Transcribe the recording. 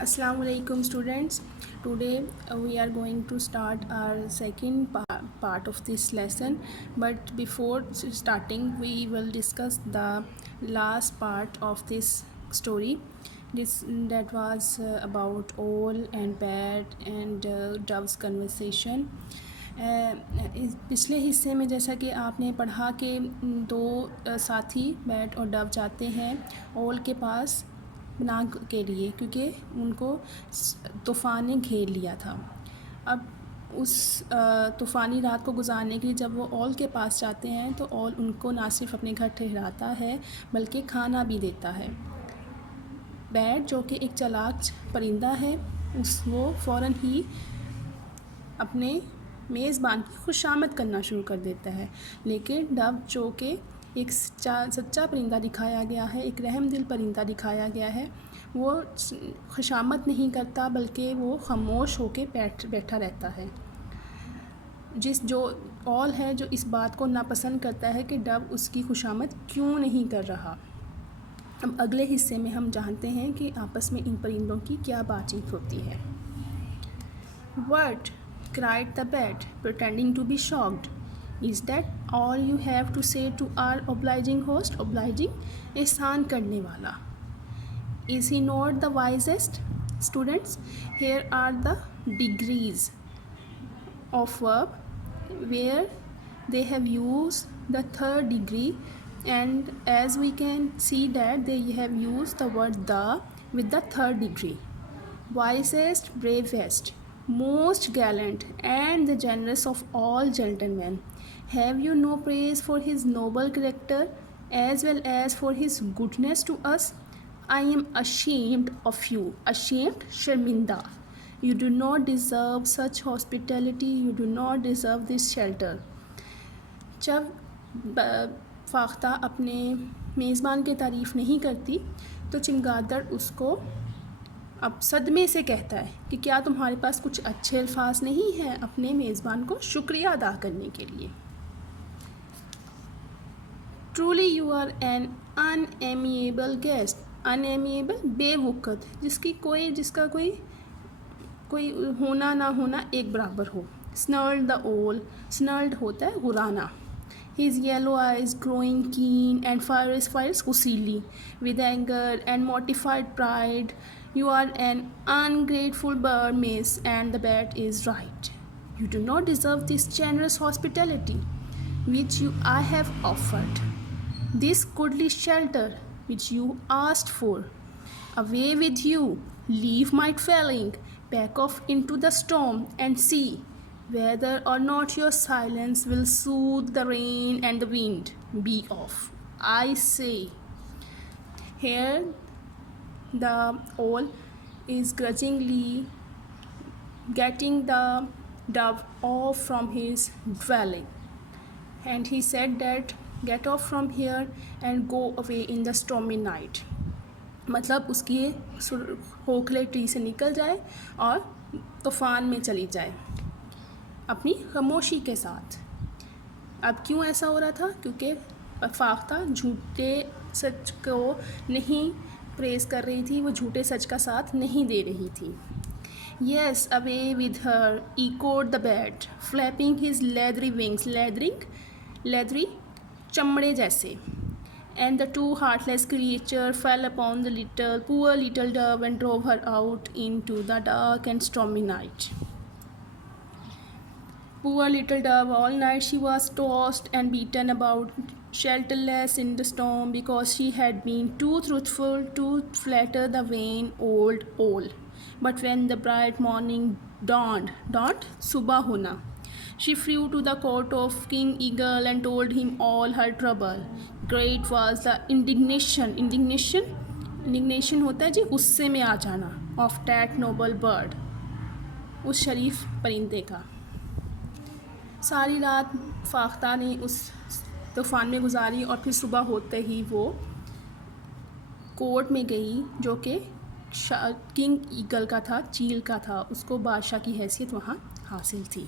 Assalamualaikum students. Today we are going to start our second part of this lesson, but before starting we will discuss the last part of this story. That was about owl and bat and dove's conversation. पिछले हिस्से में जैसा कि आपने पढ़ा कि दो साथी बैट और डव जाते हैं ओल के पास नाग के लिए, क्योंकि उनको तूफ़ान ने घेर लिया था। अब उस तूफ़ानी रात को गुजारने के लिए जब वो ओल के पास जाते हैं तो ओल उनको ना सिर्फ अपने घर ठहराता है बल्कि खाना भी देता है। बैट जो कि एक चालाक परिंदा है, वो फ़ौरन ही अपने मेज़बान की खुशामद करना शुरू कर देता है, लेकिन डव जो कि एक सच्चा परिंदा दिखाया गया है, एक रहमदिल परिंदा दिखाया गया है, वो खुशामद नहीं करता बल्कि वो खामोश होकर बैठा रहता है। जो ओल है जो इस बात को नापसंद करता है कि डव उसकी खुशामद क्यों नहीं कर रहा। अब अगले हिस्से में हम जानते हैं कि आपस में इन परिंदों की क्या बातचीत होती है। What? cried the bat, pretending to be shocked. Is that all you have to say to our obliging host? Obliging, एहसान करने वाला. Is he not the wisest? Students, here are the degrees of verb where they have used the third degree, and as we can see that they have used the word the with the third degree. Wisest, bravest, most gallant, and the generous of all gentlemen. Have you no praise for his noble character as well as for his goodness to us? I am ashamed of you. Ashamed, शर्मिंदा. You do not deserve such hospitality. You do not deserve this shelter. जब फाख्ता अपने मेज़बान की तारीफ़ नहीं करती तो चमगादड़ उसको अब सदमे से कहता है कि क्या तुम्हारे पास कुछ अच्छे अल्फाज नहीं हैं अपने मेज़बान को शुक्रिया अदा करने के लिए। Truly you are an unamiable guest. Unamiable, बेवकूफ़, जिसका कोई होना ना होना एक बराबर हो। स्नर्ल्ड द ओल, स्नर्ल्ड होता है गुराना। His yellow eyes growing keen and fires गुस्सीली, with anger and mortified pride. You are an ungrateful bird, miss, and the bat is right. You do not deserve this generous hospitality which I have offered, this goodly shelter which you asked for. Away with you, leave my dwelling, back off into the storm, and see whether or not your silence will soothe the rain and the wind. Be off, I say. Here the owl is grudgingly getting the dove off from his dwelling, and he said that get off from here and go away in the stormy night. मतलब उसकी खोखले tree से निकल जाए और तूफ़ान में चली जाए अपनी खामोशी के साथ। अब क्यों ऐसा हो रहा था? क्योंकि फाख्ता झूठे सच को नहीं प्रेज़ कर रही थी, वो झूठे सच का साथ नहीं दे रही थी। Yes, away with her, echoed the bat, flapping his leathery wings. leathery, चमड़े जैसे. And the two heartless creatures fell upon the poor little dove and drove her out into the dark and stormy night. Poor little dove, all night she was tossed and beaten about, shelterless in the storm, because she had been too truthful to flatter the vain old owl. But when the bright morning dawned, subah hona, she flew to the court of King Eagle and told him all her trouble. Great was the indignation होता है जी गुस्से में आ जाना, of that noble bird, उस शरीफ परिंदे का। सारी रात फाख्ता ने उस तूफ़ान में गुजारी और फिर सुबह होते ही वो कोर्ट में गई जो कि किंग ईगल का था, चील का था, उसको बादशाह की हैसियत वहाँ हासिल थी।